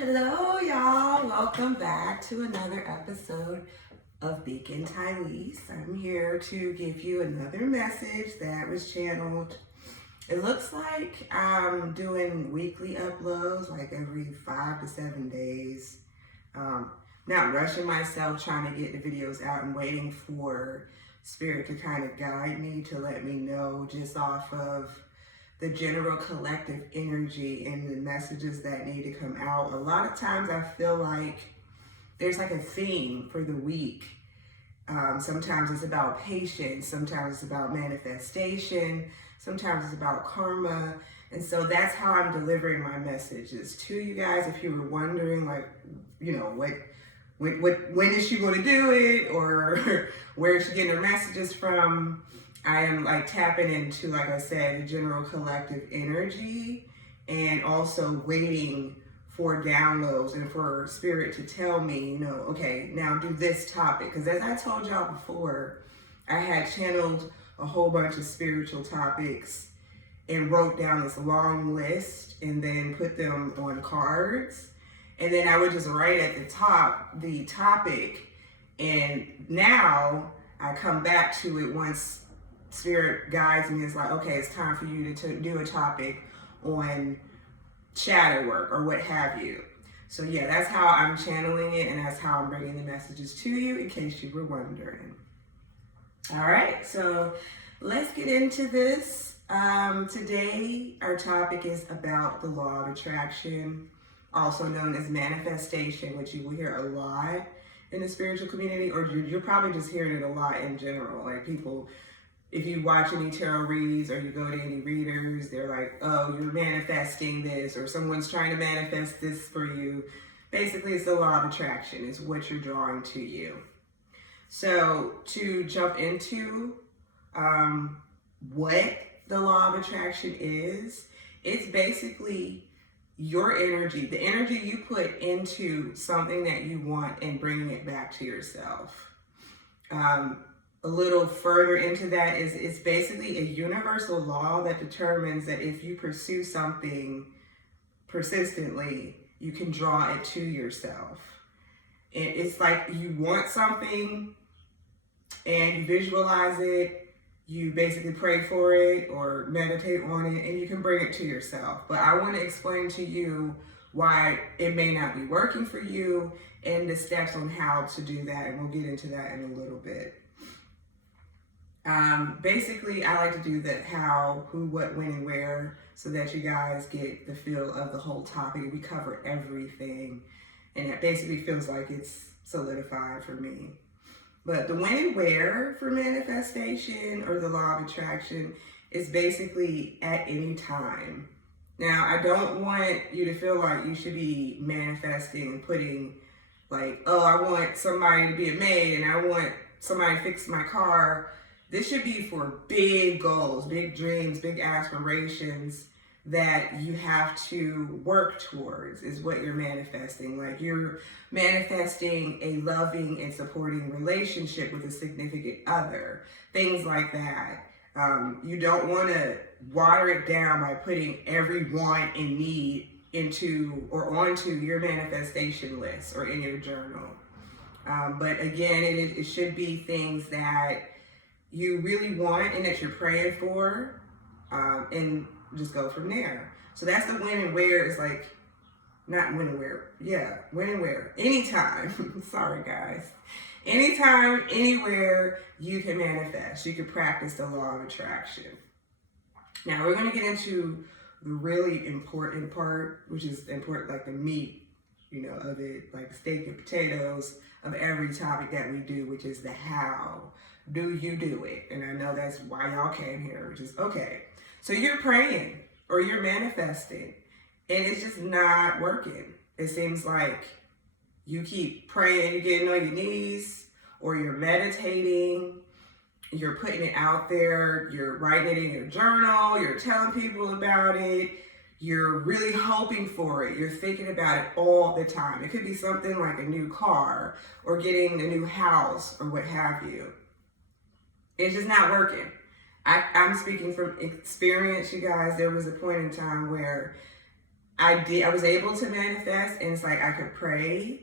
Hello, y'all. Welcome back to another episode of Beacon Tylese. I'm here to give you another message that was channeled. It looks like I'm doing weekly uploads, like every 5 to 7 days. Not rushing myself trying to get the videos out and waiting for Spirit to kind of guide me, to let me know just off of the general collective energy and the messages that need to come out. A lot of times I feel like there's like a theme for the week. Sometimes it's about patience, sometimes it's about manifestation, sometimes it's about karma. And so that's how I'm delivering my messages to you guys. If you were wondering, like, when is she going to do it, or where is she getting her messages from? I am like tapping into, like I said, the general collective energy, and also waiting for downloads and for Spirit to tell me, okay, now do this topic. Because as I told y'all before, I had channeled a whole bunch of spiritual topics and wrote down this long list and then put them on cards. And then I would just write at the top the topic. And now I come back to it once Spirit guides me. It's like, okay, it's time for you to do a topic on shadow work or what have you. So yeah, that's how I'm channeling it, and that's how I'm bringing the messages to you, in case you were wondering. All right, so let's get into this. Today, our topic is about the law of attraction, also known as manifestation, which you will hear a lot in the spiritual community, or you're probably just hearing it a lot in general. Like, people, if you watch any tarot reads or you go to any readers, they're like, oh, you're manifesting this, or someone's trying to manifest this for you. Basically, it's the law of attraction. It's what you're drawing to you. So to jump into what the law of attraction is, it's basically your energy, the energy you put into something that you want and bringing it back to yourself. A little further into that is it's basically a universal law that determines that if you pursue something persistently, you can draw it to yourself. And it's like you want something and you visualize it, you basically pray for it or meditate on it, and you can bring it to yourself. But I want to explain to you why it may not be working for you and the steps on how to do that, and we'll get into that in a little bit. Basically, I like to do the how, who, what, when, and where, so that you guys get the feel of the whole topic. We cover everything, and it basically feels like it's solidified for me. But the when and where for manifestation, or the law of attraction, is basically at any time. Now, I don't want you to feel like you should be manifesting and putting like, oh, I want somebody to be a maid and I want somebody to fix my car. This should be for big goals, big dreams, big aspirations that you have to work towards, is what you're manifesting. Like, you're manifesting a loving and supporting relationship with a significant other, things like that. You don't want to water it down by putting every want and need into or onto your manifestation list or in your journal. But again, it should be things that you really want and that you're praying for, and just go from there. So that's the when and where. Is like, not when and where, yeah, when and where, anytime. Sorry guys, anytime, anywhere you can manifest, you can practice the law of attraction. Now we're going to get into the really important part, which is important, like the meat, of it, like steak and potatoes of every topic that we do, which is the how do you do it. And I know that's why y'all came here, which is okay. So you're praying or you're manifesting and it's just not working. It seems like you keep praying, you're getting on your knees, or you're meditating, you're putting it out there, you're writing it in your journal, you're telling people about it, you're really hoping for it, you're thinking about it all the time. It could be something like a new car or getting a new house or what have you. It's just not working. I'm speaking from experience, you guys. There was a point in time where I was able to manifest, and it's like I could pray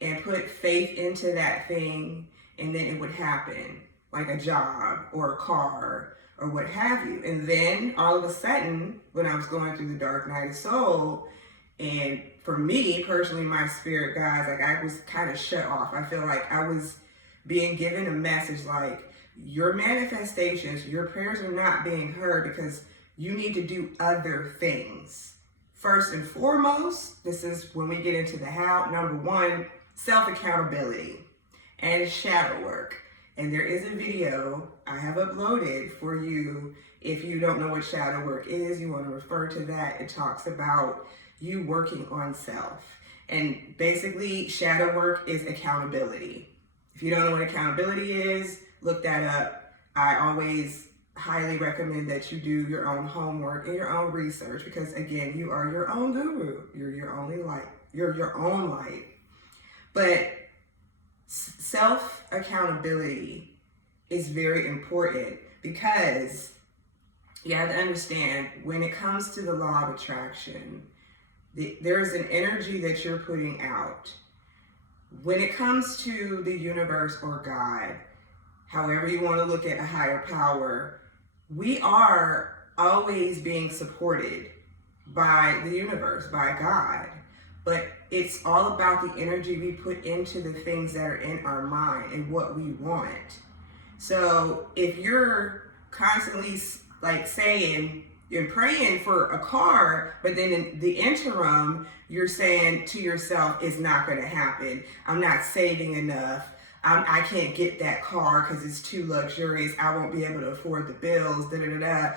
and put faith into that thing, and then it would happen, like a job or a car or what have you. And then all of a sudden, when I was going through the dark night of soul, and for me personally, my spirit guides, like I was kind of shut off. I feel like I was being given a message like, your manifestations, your prayers are not being heard because you need to do other things. First and foremost, this is when we get into the how. Number one, self-accountability and shadow work. And there is a video I have uploaded for you. If you don't know what shadow work is, you want to refer to that. It talks about you working on self. And basically, shadow work is accountability. If you don't know what accountability is, look that up. I always highly recommend that you do your own homework and your own research, because again, you are your own guru. You're your only light. You're your own light. But self-accountability is very important, because you have to understand, when it comes to the law of attraction, there is an energy that you're putting out. When it comes to the universe or God, however you want to look at a higher power, we are always being supported by the universe, by God. But it's all about the energy we put into the things that are in our mind and what we want. So if you're constantly like saying, you're praying for a car, but then in the interim, you're saying to yourself, it's not going to happen. I'm not saving enough. I can't get that car because it's too luxurious. I won't be able to afford the bills, da da da da.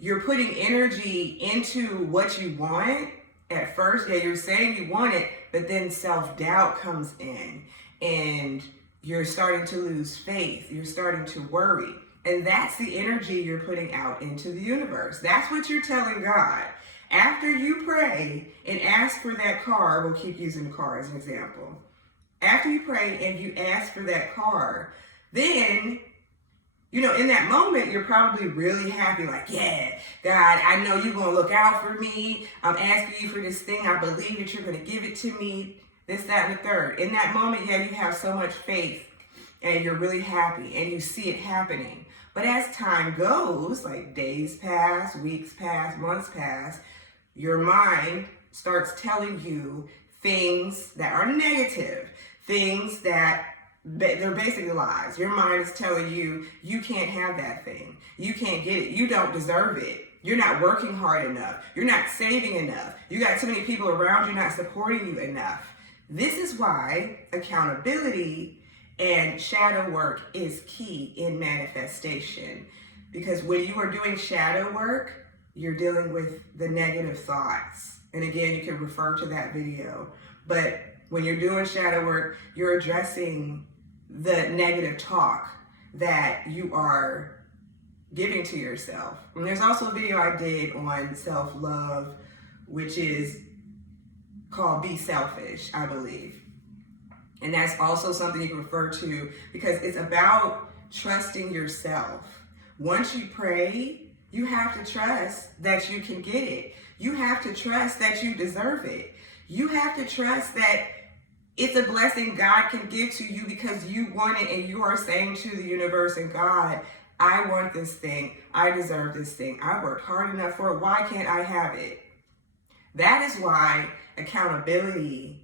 You're putting energy into what you want at first. Yeah, you're saying you want it, but then self-doubt comes in and you're starting to lose faith. You're starting to worry. And that's the energy you're putting out into the universe. That's what you're telling God. After you pray and ask for that car, we'll keep using the car as an example. After you pray and you ask for that car, then, in that moment, you're probably really happy, like, yeah, God, I know you're going to look out for me. I'm asking you for this thing. I believe that you're going to give it to me, this, that, and the third. In that moment, yeah, you have so much faith and you're really happy and you see it happening. But as time goes, like days pass, weeks pass, months pass, your mind starts telling you things that are negative, things that they're basically lies. Your mind is telling you, you can't have that thing. You can't get it. You don't deserve it. You're not working hard enough. You're not saving enough. You got too many people around you not supporting you enough. This is why accountability and shadow work is key in manifestation. Because when you are doing shadow work, you're dealing with the negative thoughts. And again, you can refer to that video. But when you're doing shadow work, you're addressing the negative talk that you are giving to yourself. And there's also a video I did on self-love, which is called Be Selfish, I believe. And that's also something you can refer to, because it's about trusting yourself. Once you pray, you have to trust that you can get it. You have to trust that you deserve it. You have to trust that it's a blessing God can give to you because you want it, and you are saying to the universe and God, I want this thing. I deserve this thing. I worked hard enough for it. Why can't I have it? That is why accountability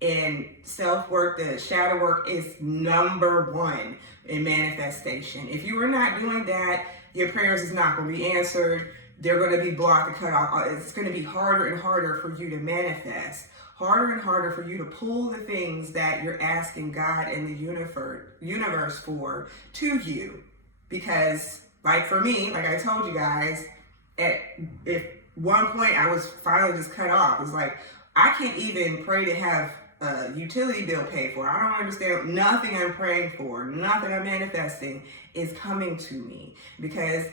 and self-work, the shadow work, is number one in manifestation. If you are not doing that, your prayers is not going to be answered. They're going to be blocked and cut off. It's going to be harder and harder for you to manifest. Harder and harder for you to pull the things that you're asking God and the universe for to you. Because, like for me, like I told you guys, at one point I was finally just cut off. It's like, I can't even pray to have a utility bill paid for. I don't understand. Nothing I'm praying for, nothing I'm manifesting is coming to me, because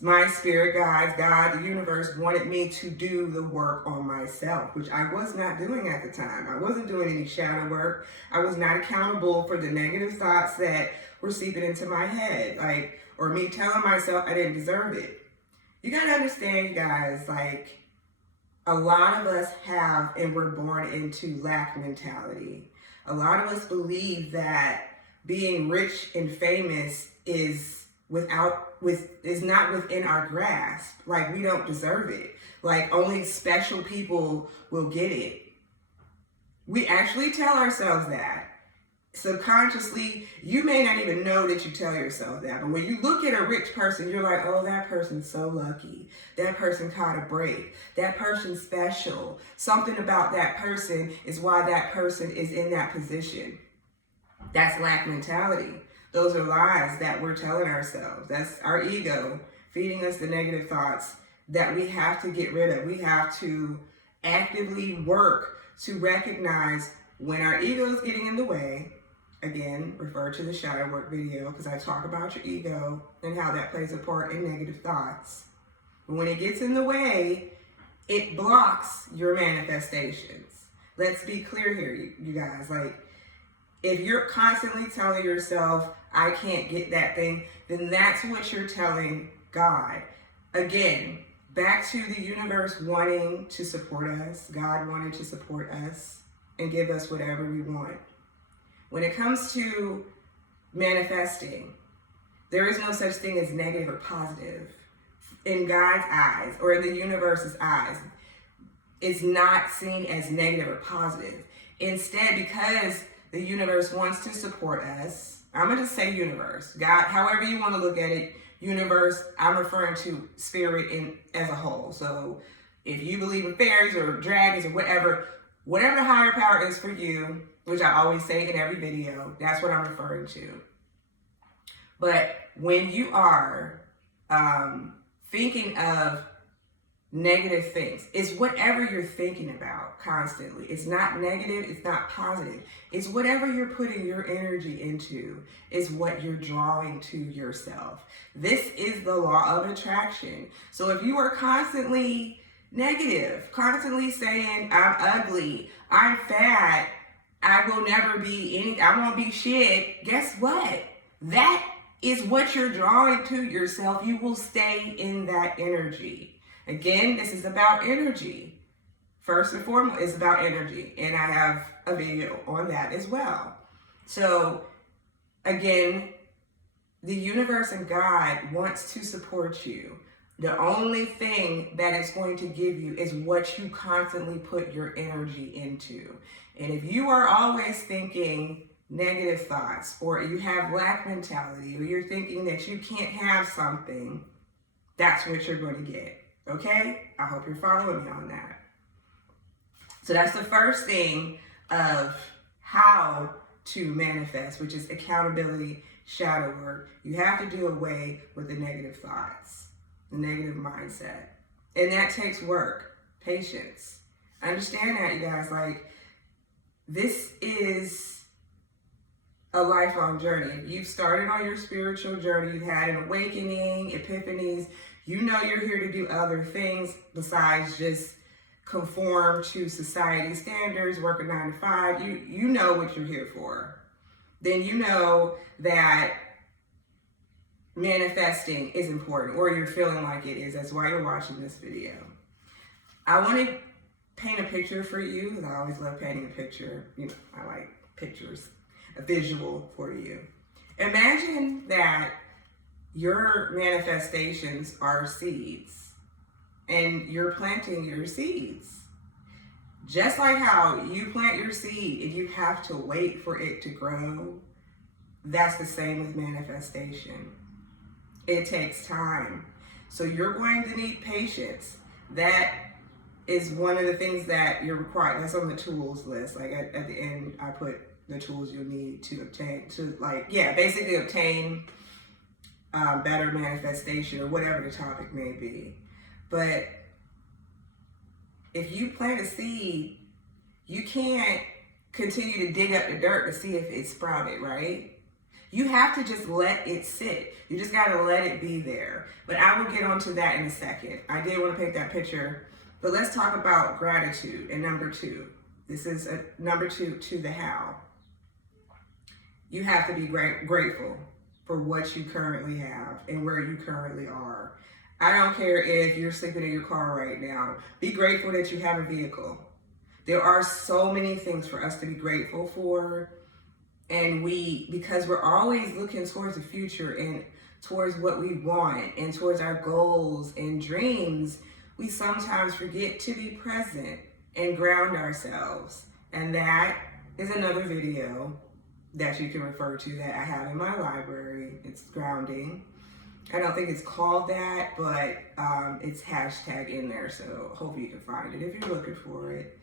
my spirit guides, God, the universe wanted me to do the work on myself, which I was not doing at the time. I wasn't doing any shadow work. I was not accountable for the negative thoughts that were seeping into my head, or me telling myself I didn't deserve it. You got to understand, you guys, a lot of us have, and we're born into lack mentality. A lot of us believe that being rich and famous is not within our grasp. Like, we don't deserve it. Like, only special people will get it. We actually tell ourselves that. Subconsciously, you may not even know that you tell yourself that, but when you look at a rich person, you're like, oh, that person's so lucky. That person caught a break. That person's special. Something about that person is why that person is in that position. That's lack mentality. Those are lies that we're telling ourselves. That's our ego feeding us the negative thoughts that we have to get rid of. We have to actively work to recognize when our ego is getting in the way. Again, refer to the shadow work video because I talk about your ego and how that plays a part in negative thoughts. But when it gets in the way, it blocks your manifestations. Let's be clear here, you guys. Like, if you're constantly telling yourself, I can't get that thing, then that's what you're telling God. Again, back to the universe wanting to support us, God wanting to support us and give us whatever we want. When it comes to manifesting, there is no such thing as negative or positive. In God's eyes, or in the universe's eyes, it's not seen as negative or positive. Instead, because the universe wants to support us, I'm going to say universe, God, however you want to look at it, universe, I'm referring to spirit as a whole. So if you believe in fairies or dragons or whatever the higher power is for you, which I always say in every video, that's what I'm referring to. But when you are thinking of negative things, it's whatever you're thinking about constantly. It's not negative, it's not positive. It's whatever you're putting your energy into is what you're drawing to yourself. This is the law of attraction. So if you are constantly negative, constantly saying, I'm ugly, I'm fat, I will never be anything, I won't be shit, guess what? That is what you're drawing to yourself. You will stay in that energy. Again, this is about energy. First and foremost, it's about energy. And I have a video on that as well. So again, the universe and God wants to support you. The only thing that it's going to give you is what you constantly put your energy into. And if you are always thinking negative thoughts, or you have lack mentality, or you're thinking that you can't have something, that's what you're going to get. Okay? I hope you're following me on that. So that's the first thing of how to manifest, which is accountability, shadow work. You have to do away with the negative thoughts, the negative mindset. And that takes work, patience. Understand that, you guys. Like, this is a lifelong journey. If you've started on your spiritual journey, you've had an awakening, epiphanies, you know you're here to do other things besides just conform to society standards, work a 9 to 5. You know what you're here for. Then you know that manifesting is important, or you're feeling like it is. That's why you're watching this video. I want to paint a picture for you, because I always love painting a picture. You know, I like pictures, a visual for you. Imagine that your manifestations are seeds, and you're planting your seeds. Just like how you plant your seed and you have to wait for it to grow, that's the same with manifestation. It takes time. So you're going to need patience. That is one of the things that you're required. That's on the tools list. Like at the end, I put the tools you'll need to obtain, basically obtain better manifestation, or whatever the topic may be. But if you plant a seed, you can't continue to dig up the dirt to see if it sprouted, right? You have to just let it sit. You just got to let it be there. But I will get onto that in a second. I did want to paint that picture, but let's talk about gratitude. And number 2, this is number 2 to the how. You have to be grateful for what you currently have and where you currently are. I don't care if you're sleeping in your car right now. Be grateful that you have a vehicle. There are so many things for us to be grateful for. And because we're always looking towards the future and towards what we want and towards our goals and dreams, we sometimes forget to be present and ground ourselves. And that is another video that you can refer to that I have in my library. It's grounding. I don't think it's called that, but it's hashtag in there, so hopefully you can find it if you're looking for it.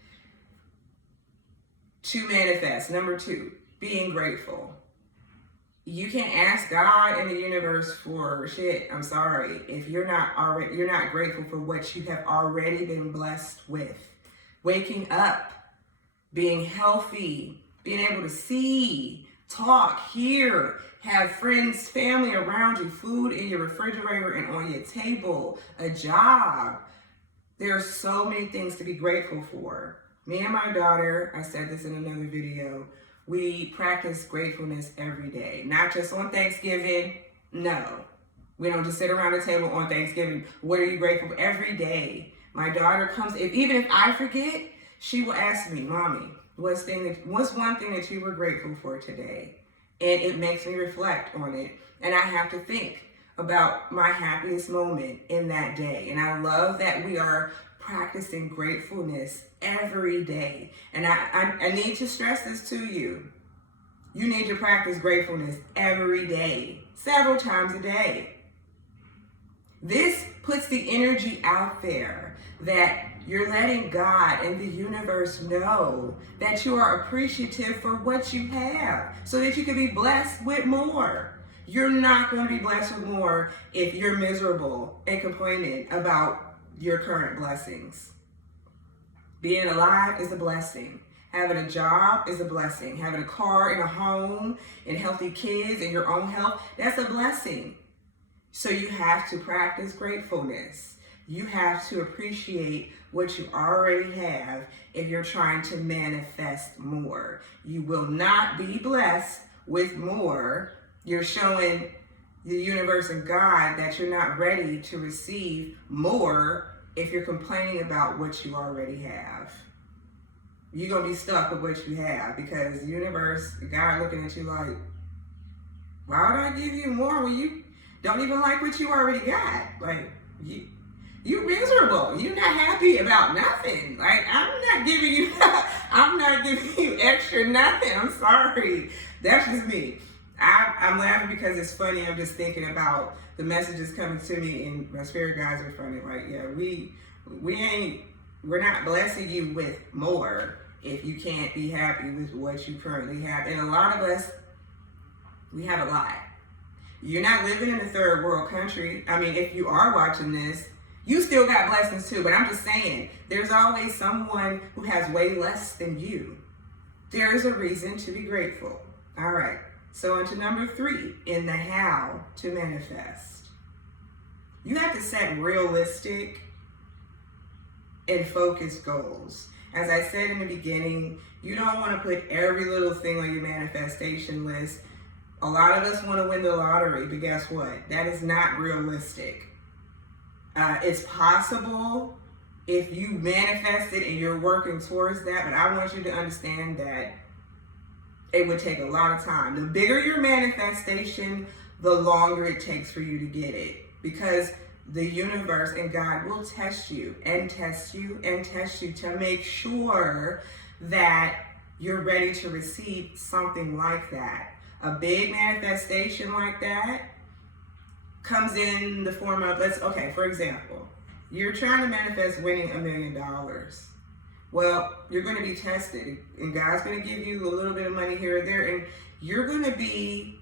To manifest, number 2, being grateful. You can't ask God and the universe for shit. I'm sorry. If you're not grateful for what you have already been blessed with. Waking up, being healthy, being able to see, talk, hear, have friends, family around you, food in your refrigerator and on your table, a job. There are so many things to be grateful for. Me and my daughter, I said this in another video, we practice gratefulness every day. Not just on Thanksgiving. No. We don't just sit around the table on Thanksgiving. What are you grateful for? Every day. My daughter comes, even if I forget, she will ask me, Mommy, what's one thing that you were grateful for today? And it makes me reflect on it. And I have to think about my happiest moment in that day. And I love that we are practicing gratefulness every day. And I need to stress this to you. You need to practice gratefulness every day, several times a day. This puts the energy out there that you're letting God and the universe know that you are appreciative for what you have so that you can be blessed with more. You're not going to be blessed with more if you're miserable and complaining about your current blessings. Being alive is a blessing. Having a job is a blessing. Having a car and a home and healthy kids and your own health, that's a blessing. So you have to practice gratefulness. You have to appreciate what you already have if you're trying to manifest more. You will not be blessed with more. You're showing the universe and God that you're not ready to receive more if you're complaining about what you already have. You're going to be stuck with what you have because the universe, God looking at you like, why would I give you more when you don't even like what you already got? Like, you're miserable. You're not happy about nothing. Like, I'm not giving you extra nothing. I'm sorry. That's just me. I'm laughing because it's funny. I'm just thinking about the messages coming to me and my spirit guides are funny. Like, yeah, we're not blessing you with more if you can't be happy with what you currently have. And a lot of us, we have a lot. You're not living in a third world country. I mean, if you are watching this, you still got blessings too, but I'm just saying, there's always someone who has way less than you. There is a reason to be grateful. All right, so on to number 3, in the how to manifest. You have to set realistic and focused goals. As I said in the beginning, you don't want to put every little thing on your manifestation list. A lot of us want to win the lottery, but guess what? That is not realistic. It's possible if you manifest it and you're working towards that, but I want you to understand that it would take a lot of time. The bigger your manifestation, the longer it takes for you to get it, because the universe and God will test you and test you and test you to make sure that you're ready to receive something like that. A big manifestation like that comes in the form of, for example, you're trying to manifest winning $1 million. Well, you're going to be tested, and God's going to give you a little bit of money here or there, and you're going to be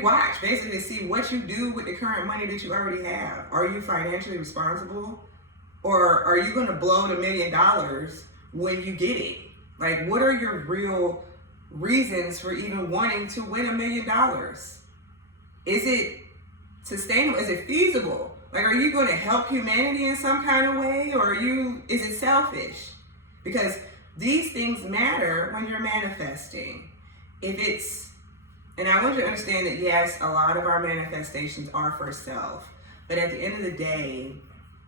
watched, basically, to see what you do with the current money that you already have. Are you financially responsible? Or are you going to blow the $1 million when you get it? Like, what are your real reasons for even wanting to win $1 million? Is it sustainable? Is it feasible? Like, are you going to help humanity in some kind of way? Or is it selfish? Because these things matter when you're manifesting. And I want you to understand that yes, a lot of our manifestations are for self. But at the end of the day,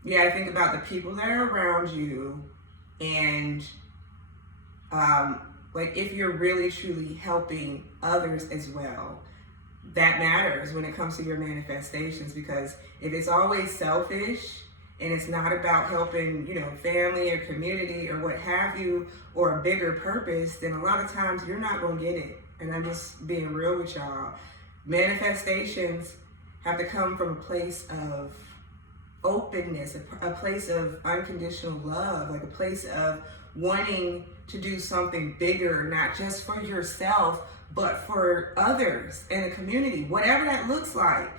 you gotta think about the people that are around you, and like if you're really truly helping others as well. That matters when it comes to your manifestations, because if it's always selfish and it's not about helping, family or community or what have you, or a bigger purpose, then a lot of times you're not going to get it. And I'm just being real with y'all. Manifestations have to come from a place of openness, a place of unconditional love, like a place of wanting to do something bigger, not just for yourself, but for others in the community, whatever that looks like.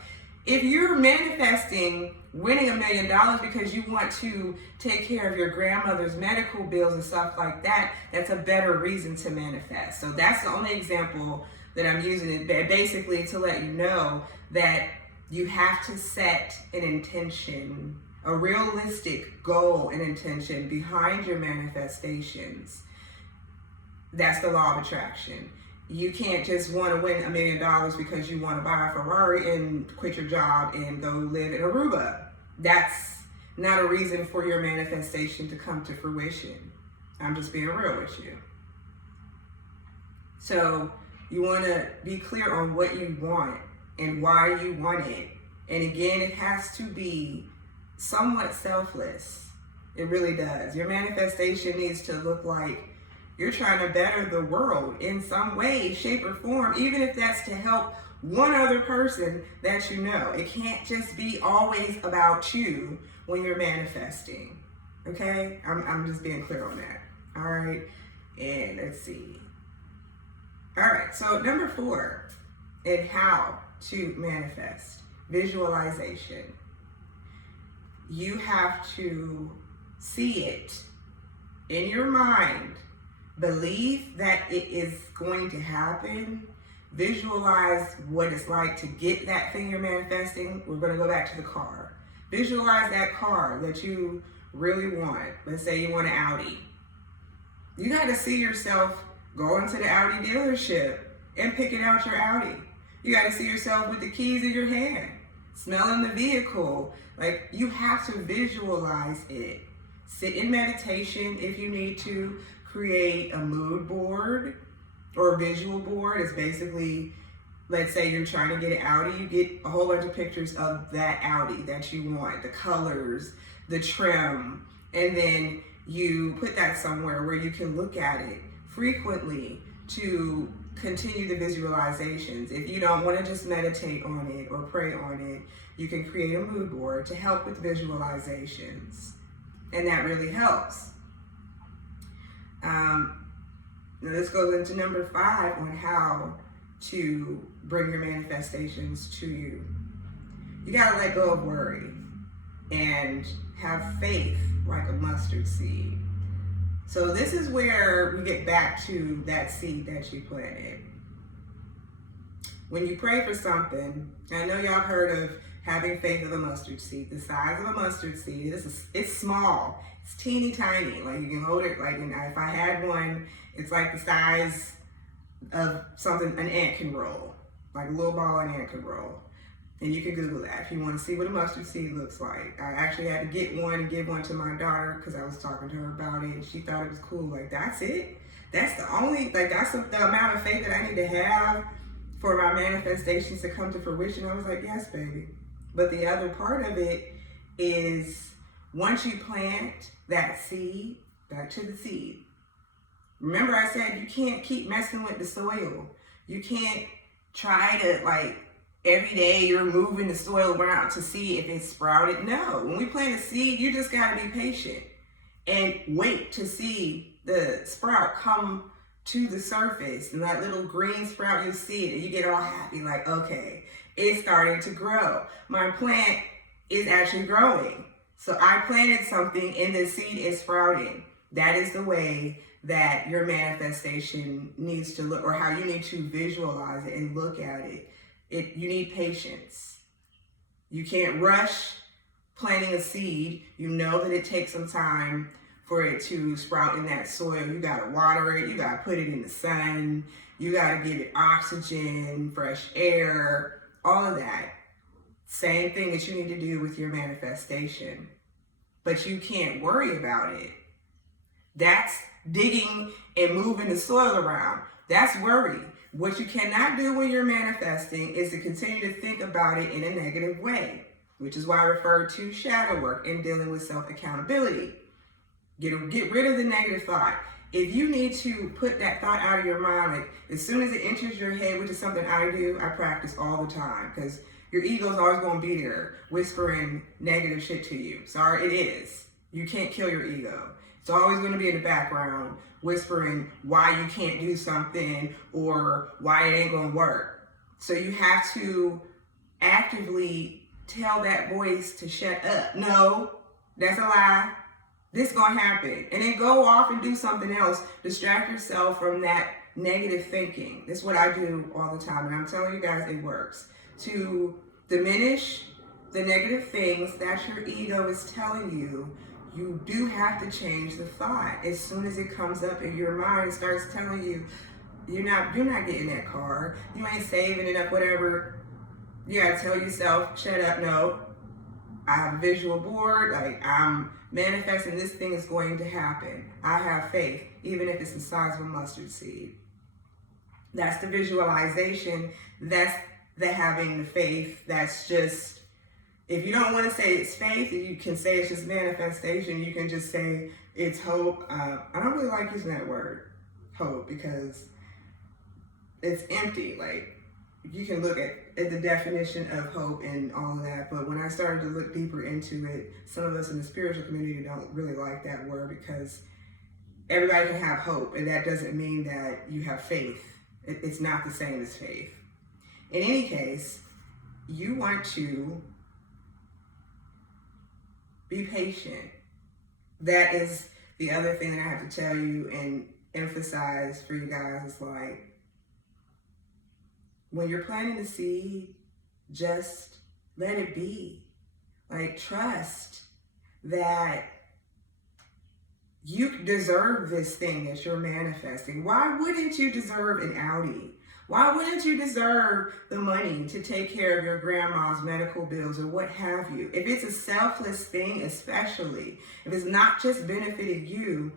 If you're manifesting winning $1 million because you want to take care of your grandmother's medical bills and stuff like that, that's a better reason to manifest. So that's the only example that I'm using, it basically to let you know that you have to set an intention, a realistic goal and intention behind your manifestations. That's the law of attraction. You can't just want to win $1 million because you want to buy a Ferrari and quit your job and go live in Aruba. That's not a reason for your manifestation to come to fruition. I'm just being real with you. So you want to be clear on what you want and why you want it. And again, it has to be somewhat selfless. It really does. Your manifestation needs to look like you're trying to better the world in some way, shape, or form, even if that's to help one other person that you know. It can't just be always about you when you're manifesting. Okay? I'm just being clear on that. All right? And let's see. All right, so number 4 in how to manifest, visualization. You have to see it in your mind, believe that it is going to happen, visualize what it's like to get that thing you're manifesting. We're going to go back to the car. Visualize that car that you really want. Let's say you want an Audi. You got to see yourself going to the Audi dealership and picking out your Audi. You got to see yourself with the keys in your hand, smelling the vehicle. Like, you have to visualize it. Sit in meditation if you need to. Create a mood board or a visual board. It's basically, let's say you're trying to get an Audi, you get a whole bunch of pictures of that Audi that you want, the colors, the trim, and then you put that somewhere where you can look at it frequently to continue the visualizations. If you don't want to just meditate on it or pray on it, you can create a mood board to help with visualizations. And that really helps. Now this goes into number 5 on how to bring your manifestations to you. You gotta let go of worry and have faith like a mustard seed. So this is where we get back to that seed that you planted. When you pray for something, I know y'all heard of having faith of a mustard seed. The size of a mustard seed, it's small. It's teeny tiny. Like, you can hold it, like, if I had one, it's like the size of something an ant can roll. Like a little ball an ant can roll. And you can Google that if you want to see what a mustard seed looks like. I actually had to get one and give one to my daughter because I was talking to her about it and she thought it was cool. Like, that's it? That's the only, like, that's the amount of faith that I need to have for my manifestations to come to fruition? I was like, yes, baby. But the other part of it is, once you plant that seed, back to the seed. Remember I said you can't keep messing with the soil. You can't try to, like, every day you're moving the soil around to see if it's sprouted. No, when we plant a seed, you just gotta be patient and wait to see the sprout come to the surface, and that little green sprout, you see it and you get all happy, like, okay, it's starting to grow. My plant is actually growing. So I planted something and the seed is sprouting. That is the way that your manifestation needs to look, or how you need to visualize it and look at it. You need patience. You can't rush planting a seed. You know that it takes some time for it to sprout in that soil. You gotta water it, you gotta put it in the sun, You got to give it oxygen, fresh air, all of that. Same thing that you need to do with your manifestation. But you can't worry about it. That's digging and moving the soil around. That's worry. What you cannot do when you're manifesting is to continue to think about it in a negative way, which is why I refer to shadow work and dealing with self-accountability. Get rid of the negative thought. If you need to put that thought out of your mind, like as soon as it enters your head, which is something I do, I practice all the time, because your ego's always going to be there whispering negative shit to you. Sorry, it is. You can't kill your ego. It's always going to be in the background whispering why you can't do something or why it ain't going to work. So you have to actively tell that voice to shut up. No, that's a lie. This is going to happen. And then go off and do something else. Distract yourself from that negative thinking. That's what I do all the time. And I'm telling you guys, it works. To diminish the negative things that your ego is telling you, you do have to change the thought. As soon as it comes up in your mind, it starts telling you, you're not getting that car. You ain't saving it up, whatever. You gotta tell yourself, shut up, no. I have a visual board, like I'm manifesting, this thing is going to happen. I have faith, even if it's the size of a mustard seed. That's the visualization. That's the having the faith. That's just, if you don't want to say it's faith, you can say it's just manifestation. You can just say it's hope. I don't really like using that word, hope, because it's empty. Like, you can look at the definition of hope and all of that, but when I started to look deeper into it, some of us in the spiritual community don't really like that word, because everybody can have hope, and that doesn't mean that you have faith. It's not the same as faith. In any case, you want to be patient. That is the other thing that I have to tell you and emphasize for you guys, is like, when you're planting a seed, just let it be. Like, trust that you deserve this thing that you're manifesting. Why wouldn't you deserve an Audi? Why wouldn't you deserve the money to take care of your grandma's medical bills or what have you? If it's a selfless thing, especially, if it's not just benefiting you,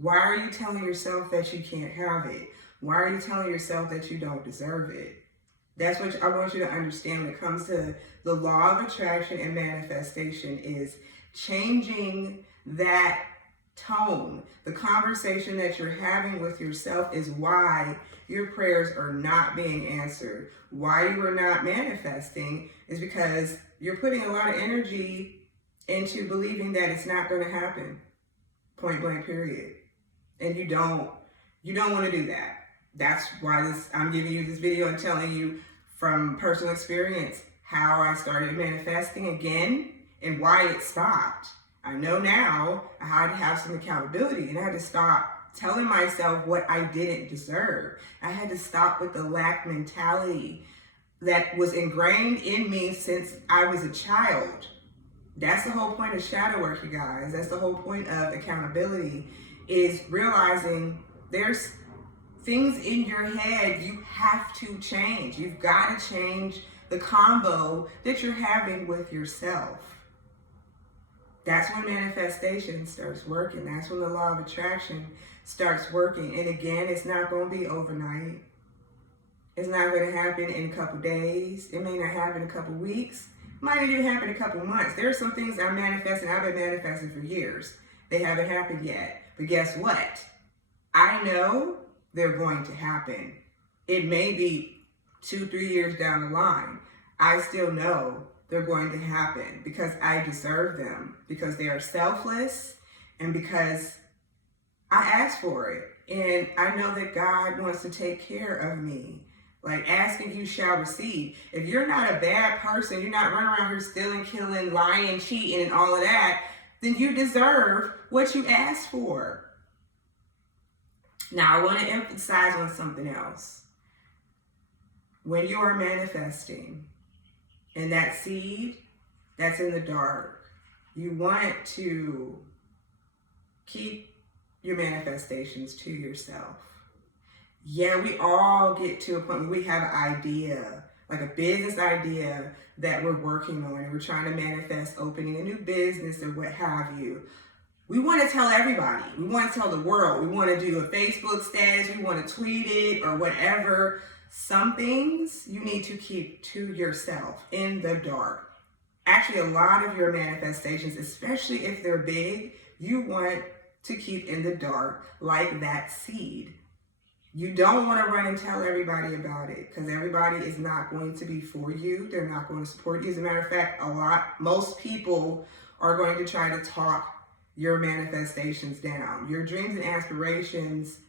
why are you telling yourself that you can't have it? Why are you telling yourself that you don't deserve it? That's what I want you to understand when it comes to the law of attraction and manifestation, is changing that tone. The conversation that you're having with yourself is why your prayers are not being answered. Why you are not manifesting is because you're putting a lot of energy into believing that it's not going to happen. Point blank, period. And you don't want to do that. That's why I'm giving you this video and telling you from personal experience how I started manifesting again and why it stopped. I know now I had to have some accountability, and I had to stop telling myself what I didn't deserve. I had to stop with the lack mentality that was ingrained in me since I was a child. That's the whole point of shadow work, you guys. That's the whole point of accountability, is realizing there's things in your head you have to change. You've got to change the combo that you're having with yourself. That's when manifestation starts working. That's when the law of attraction starts working. And again, it's not going to be overnight. It's not going to happen in a couple days. It may not happen in a couple weeks. It might not even happen in a couple months. There are some things I'm manifesting. I've been manifesting for years. They haven't happened yet. But guess what? I know they're going to happen. It may be 2-3 years down the line. I still know they're going to happen because I deserve them, because they are selfless, and because I asked for it. And I know that God wants to take care of me. Like, asking you shall receive. If you're not a bad person, you're not running around here stealing, killing, lying, cheating, and all of that, then you deserve what you asked for. Now, I want to emphasize on something else. When you are manifesting, and that seed that's in the dark, you want to keep your manifestations to yourself. Yeah, we all get to a point where we have an idea, like a business idea that we're working on, and we're trying to manifest opening a new business or what have you. We want to tell everybody. We want to tell the world. We want to do a Facebook status. We want to tweet it or whatever. Some things you need to keep to yourself in the dark. Actually, a lot of your manifestations, especially if they're big, you want to keep in the dark, like that seed. You don't want to run and tell everybody about it, because everybody is not going to be for you. They're not going to support you. As a matter of fact, most people are going to try to talk your manifestations down. Your dreams and aspirations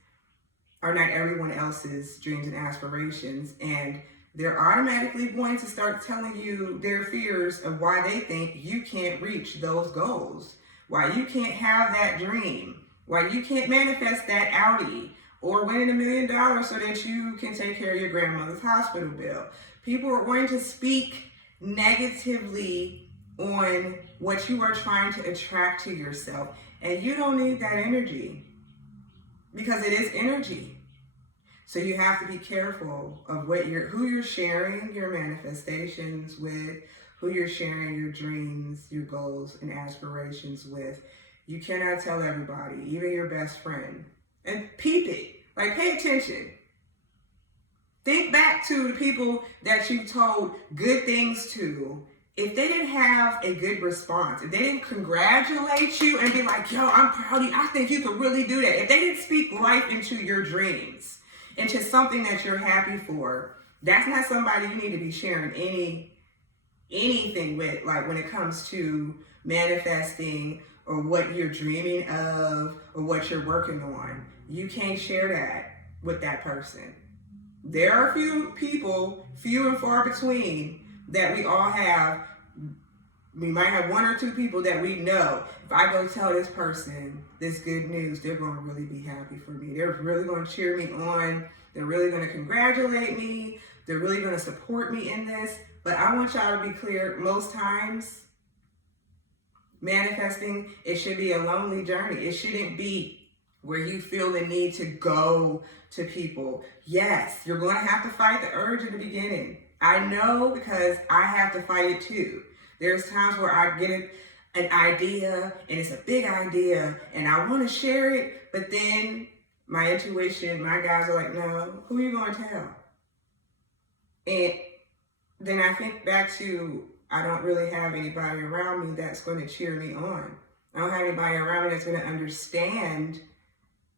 are not everyone else's dreams and aspirations, and they're automatically going to start telling you their fears of why they think you can't reach those goals, why you can't have that dream, why you can't manifest that Audi or winning $1 million so that you can take care of your grandmother's hospital bill. People are going to speak negatively on what you are trying to attract to yourself, and you don't need that energy, because it is energy. So you have to be careful of who you're sharing your manifestations with, who you're sharing your dreams, your goals, and aspirations with. You cannot tell everybody, even your best friend. And peep it. Like, pay attention. Think back to the people that you told good things to. If they didn't have a good response, if they didn't congratulate you and be like, yo, I'm proud of you, I think you could really do that. If they didn't speak life into your dreams, into something that you're happy for, that's not somebody you need to be sharing anything with, like when it comes to manifesting or what you're dreaming of or what you're working on. You can't share that with that person. There are a few people, few and far between, that we all have. We might have one or two people that we know. If I go tell this person this good news, they're going to really be happy for me. They're really going to cheer me on. They're really going to congratulate me. They're really going to support me in this. But I want y'all to be clear, most times, manifesting, it should be a lonely journey. It shouldn't be where you feel the need to go to people. Yes, you're going to have to fight the urge in the beginning. I know, because I have to fight it too. There's times where I get an idea and it's a big idea and I want to share it, but then my intuition, my guys are like, no, who are you going to tell? And then I think back to, I don't really have anybody around me that's going to cheer me on. I don't have anybody around me that's going to understand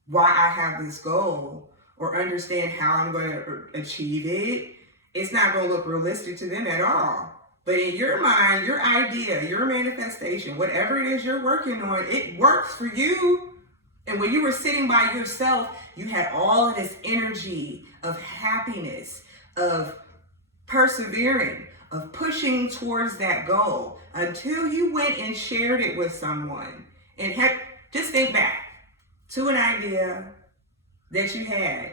why I have this goal or understand how I'm going to achieve it. It's not going to look realistic to them at all. But in your mind, your idea, your manifestation, whatever it is you're working on, it works for you. And when you were sitting by yourself, you had all of this energy of happiness, of persevering, of pushing towards that goal, until you went and shared it with someone. And just think back to an idea that you had,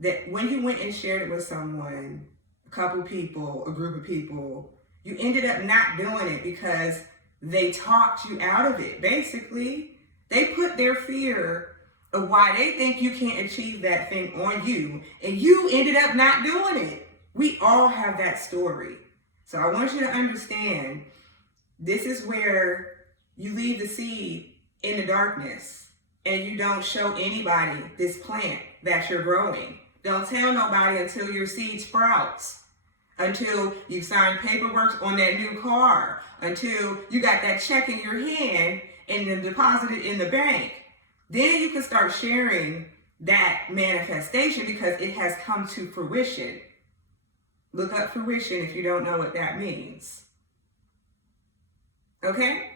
that when you went and shared it with someone, a couple people, a group of people, you ended up not doing it because they talked you out of it. Basically, they put their fear of why they think you can't achieve that thing on you, and you ended up not doing it. We all have that story. So I want you to understand, this is where you leave the seed in the darkness and you don't show anybody this plant that you're growing. Don't tell nobody until your seed sprouts, until you sign paperwork on that new car, until you got that check in your hand and then deposit it in the bank. Then you can start sharing that manifestation, because it has come to fruition. Look up fruition if you don't know what that means. Okay?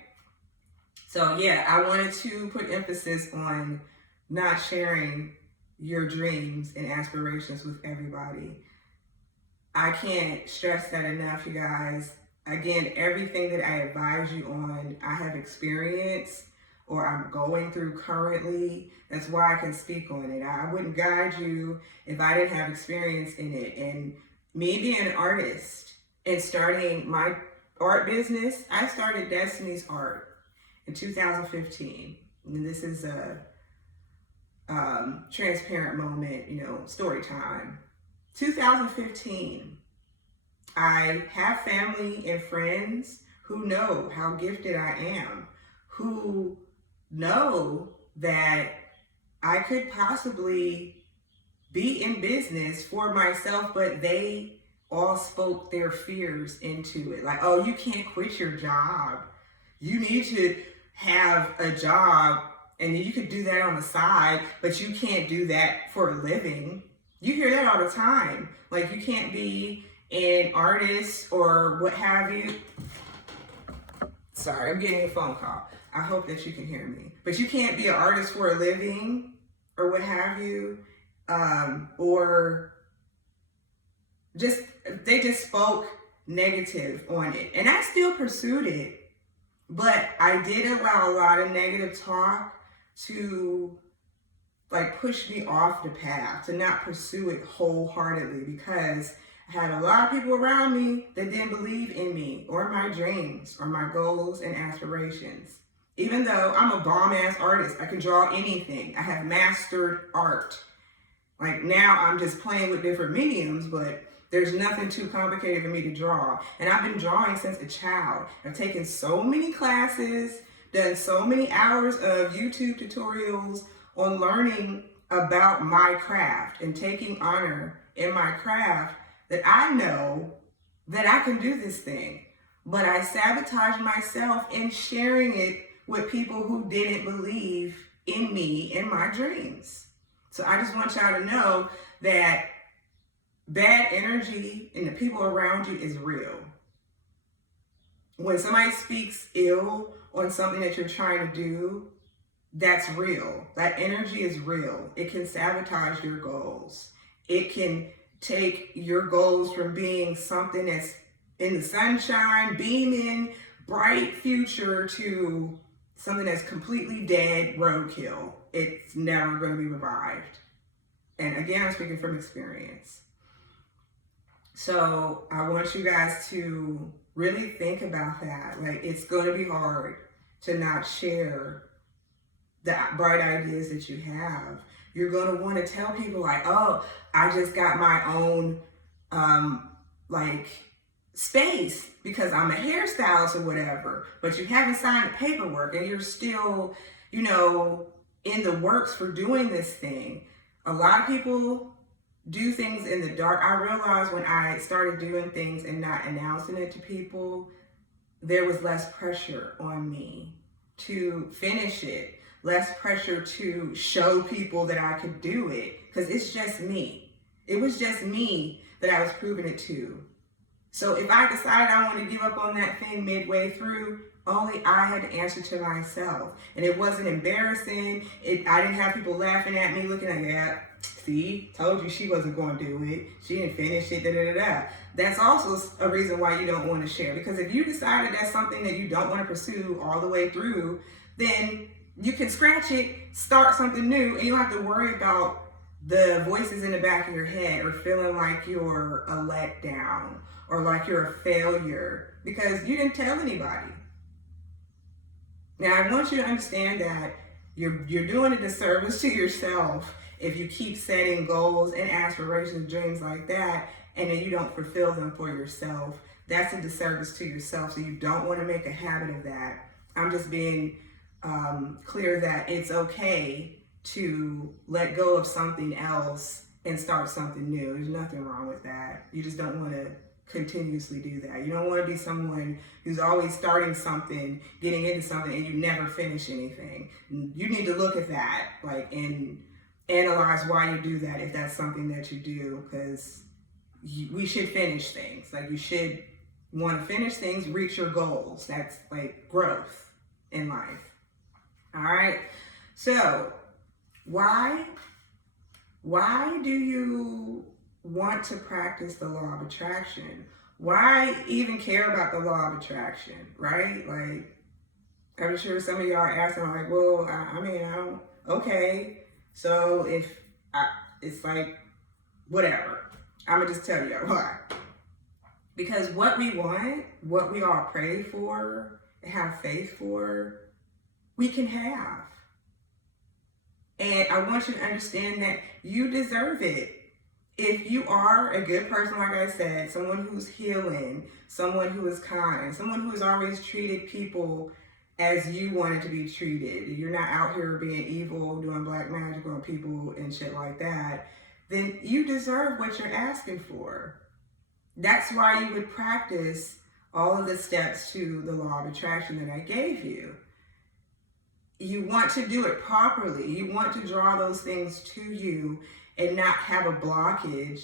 So yeah, I wanted to put emphasis on not sharing your dreams and aspirations with everybody. I can't stress that enough, you guys. Again, everything that I advise you on, I have experienced or I'm going through currently. That's why I can speak on it. I wouldn't guide you if I didn't have experience in it. And me being an artist and starting my art business, I started Destiny's Art in 2015. And this is transparent moment, story time. 2015, I have family and friends who know how gifted I am, who know that I could possibly be in business for myself, but they all spoke their fears into it. Like, oh, you can't quit your job. You need to have a job and you could do that on the side, but you can't do that for a living. You hear that all the time. Like, you can't be an artist or what have you. Sorry, I'm getting a phone call. I hope that you can hear me. But you can't be an artist for a living or what have you. Or they just spoke negative on it. And I still pursued it. But I did allow a lot of negative talk to push me off the path, to not pursue it wholeheartedly, because I had a lot of people around me that didn't believe in me or my dreams or my goals and aspirations. Even though I'm a bomb-ass artist, I can draw anything. I have mastered art. Like, now I'm just playing with different mediums, but there's nothing too complicated for me to draw. And I've been drawing since a child. I've taken so many classes, done so many hours of YouTube tutorials on learning about my craft and taking honor in my craft, that I know that I can do this thing. But I sabotage myself in sharing it with people who didn't believe in me and my dreams. So I just want y'all to know that bad energy and the people around you is real. When somebody speaks ill on something that you're trying to do, that's real. That energy is real. It can sabotage your goals. It can take your goals from being something that's in the sunshine, beaming, bright future, to something that's completely dead, roadkill. It's never going to be revived. And again, I'm speaking from experience. So I want you guys to really think about that. Like, it's going to be hard to not share the bright ideas that you have. You're going to want to tell people like, oh, I just got my own space because I'm a hairstylist or whatever, but you haven't signed the paperwork and you're still, in the works for doing this thing. A lot of people do things in the dark. I realized when I started doing things and not announcing it to people, there was less pressure on me to finish it, less pressure to show people that I could do it, because it's just me. It was just me that I was proving it to. So if I decided I wanted to give up on that thing midway through, only I had to answer to myself. And it wasn't embarrassing. I didn't have people laughing at me, looking like, yeah, see, told you she wasn't going to do it. She didn't finish it, da-da-da-da. That's also a reason why you don't want to share. Because if you decided that's something that you don't want to pursue all the way through, then you can scratch it, start something new, and you don't have to worry about the voices in the back of your head or feeling like you're a letdown or like you're a failure because you didn't tell anybody. Now, I want you to understand that you're doing a disservice to yourself if you keep setting goals and aspirations, dreams like that, and then you don't fulfill them for yourself. That's a disservice to yourself, so you don't want to make a habit of that. I'm just being clear that it's okay to let go of something else and start something new. There's nothing wrong with that. You just don't want to continuously do that. You don't want to be someone who's always starting something, getting into something, and you never finish anything. You need to look at that, and analyze why you do that if that's something that you do, because we should finish things. You should want to finish things, reach your goals. That's growth in life. All right. So why do you want to practice the law of attraction? Why even care about the law of attraction, right? I'm sure some of y'all are asking, well, I don't, okay. So it's whatever. I'm gonna just tell you why. Because what we want, what we all pray for, have faith for, we can have. And I want you to understand that you deserve it. If you are a good person, like I said, someone who's healing, someone who is kind, someone who has always treated people as you wanted to be treated, you're not out here being evil, doing black magic on people and shit like that, then you deserve what you're asking for. That's why you would practice all of the steps to the law of attraction that I gave you. You want to do it properly. You want to draw those things to you and not have a blockage,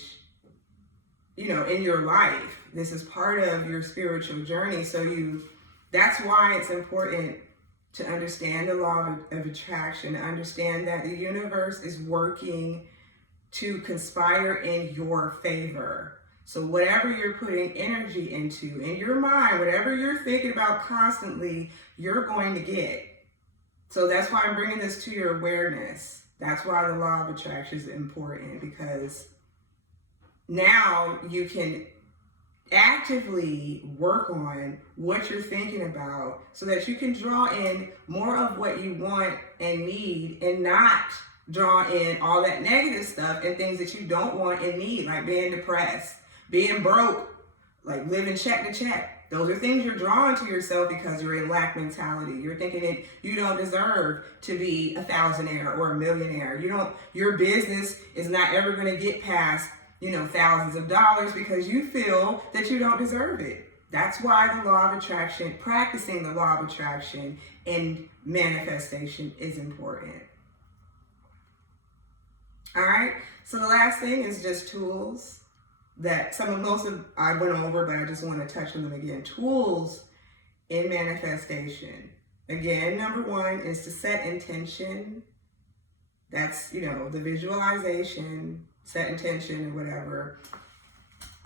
in your life. This is part of your spiritual journey. So that's why it's important to understand the law of attraction, to understand that the universe is working to conspire in your favor. So whatever you're putting energy into in your mind, whatever you're thinking about constantly, you're going to get. So that's why I'm bringing this to your awareness. That's why the law of attraction is important, because now you can actively work on what you're thinking about so that you can draw in more of what you want and need, and not draw in all that negative stuff and things that you don't want and need, like being depressed, being broke, like living check to check. Those are things you're drawing to yourself because you're in lack mentality. You're thinking that you don't deserve to be a thousandaire or a millionaire. Your business is not ever going to get past, thousands of dollars because you feel that you don't deserve it. That's why the law of attraction, practicing the law of attraction and manifestation is important. All right. So the last thing is just tools that most of I went over, but I just want to touch on them again. Tools in manifestation. Again, number one is to set intention. That's, the visualization, set intention or whatever.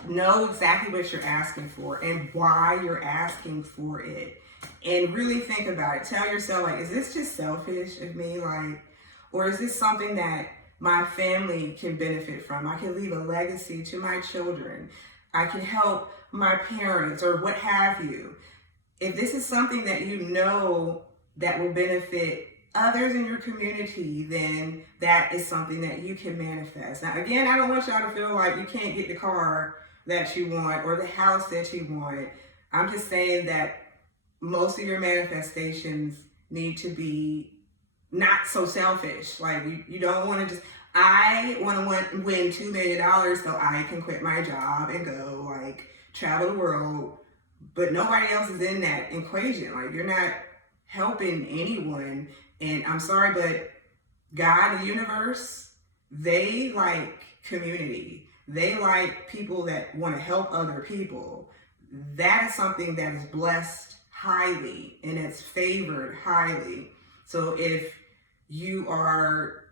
Know exactly what you're asking for and why you're asking for it. And really think about it. Tell yourself, is this just selfish of me? Or is this something that my family can benefit from? I can leave a legacy to my children. I can help my parents or what have you. If this is something that that will benefit others in your community, then that is something that you can manifest. Now, again, I don't want y'all to feel like you can't get the car that you want or the house that you want. I'm just saying that most of your manifestations need to be not so selfish. You don't want to just, I want to win $2 million so I can quit my job and go travel the world, but nobody else is in that equation. You're not helping anyone. And I'm sorry, but God, the universe, they like community. They like people that want to help other people. That is something that is blessed highly and it's favored highly. So if you are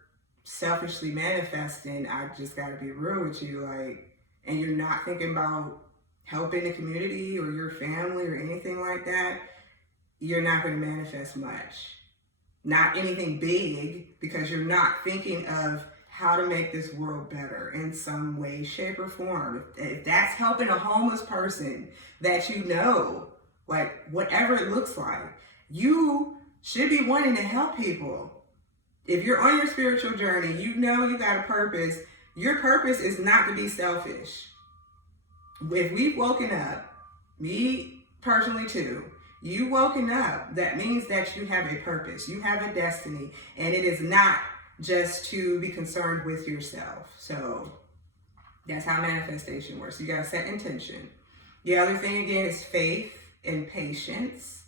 selfishly manifesting, I just got to be real with you, and you're not thinking about helping the community or your family or anything like that, you're not going to manifest much. Not anything big, because you're not thinking of how to make this world better in some way, shape, or form. If that's helping a homeless person that whatever it looks like, you should be wanting to help people. If you're on your spiritual journey, you got a purpose. Your purpose is not to be selfish. If we've woken up, me personally too, you woken up, that means that you have a purpose. You have a destiny, and it is not just to be concerned with yourself. So that's how manifestation works. You got to set intention. The other thing, again, is faith and patience.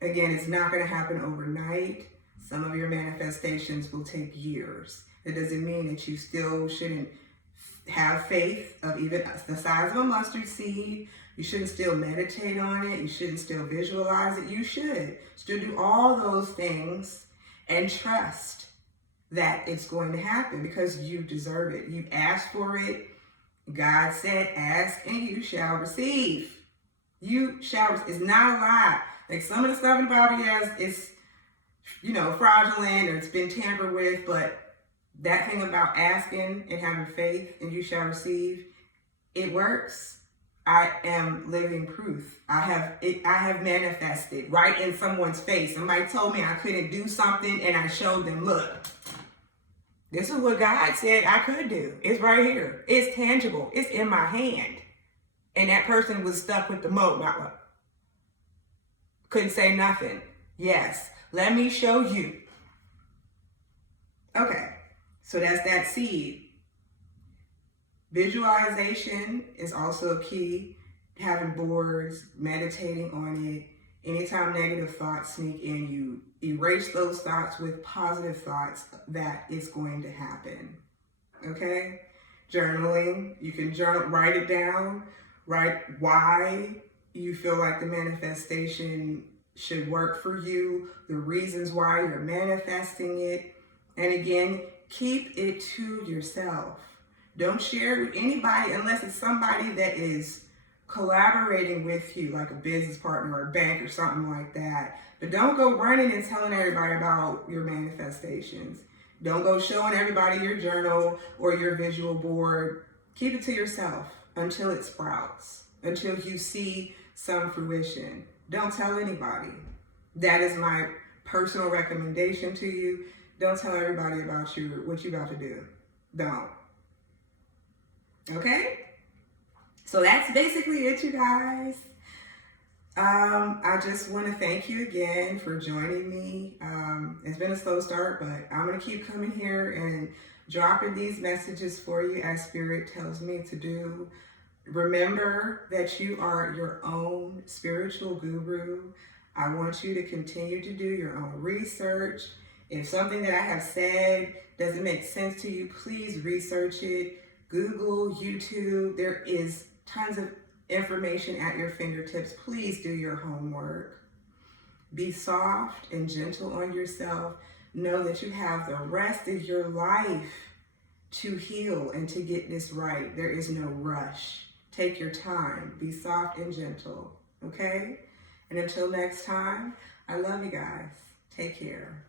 Again, it's not going to happen overnight. Some of your manifestations will take years. It doesn't mean that you still shouldn't have faith of even the size of a mustard seed. You shouldn't still meditate on it. You shouldn't still visualize it. You should still do all those things and trust that it's going to happen because you deserve it. You asked for it. God said, ask and you shall receive. You shall. It's not a lie. Some of the stuff in the Bible, it's fraudulent or it's been tampered with, but that thing about asking and having faith and you shall receive, it works. I am living proof. I have manifested right in someone's face. Somebody told me I couldn't do something and I showed them, look, This is what God said I could do. It's right here. It's tangible. It's in my hand. And that person was stuck with the moat. Couldn't say nothing. Yes, let me show you. Okay, so that's that seed. Visualization is also a key. Having boards, meditating on it. Anytime negative thoughts sneak in, you erase those thoughts with positive thoughts. That is going to happen. Okay? Journaling. You can journal, write it down. Write why you feel like the manifestation should work for you, the reasons why you're manifesting it. And again, keep it to yourself. Don't share it with anybody unless it's somebody that is collaborating with you, like a business partner or a bank or something like that. But don't go running and telling everybody about your manifestations. Don't go showing everybody your journal or your visual board. Keep it to yourself until it sprouts, until you see some fruition. Don't tell anybody. That is my personal recommendation to you. Don't tell everybody about what you're about to do. Don't. Okay? So that's basically it, you guys. I just want to thank you again for joining me. It's been a slow start, but I'm going to keep coming here and dropping these messages for you as Spirit tells me to do. Remember that you are your own spiritual guru. I want you to continue to do your own research. If something that I have said doesn't make sense to you, please research it. Google, YouTube, there is tons of information at your fingertips. Please do your homework. Be soft and gentle on yourself. Know that you have the rest of your life to heal and to get this right. There is no rush. Take your time. Be soft and gentle. Okay? And until next time, I love you guys. Take care.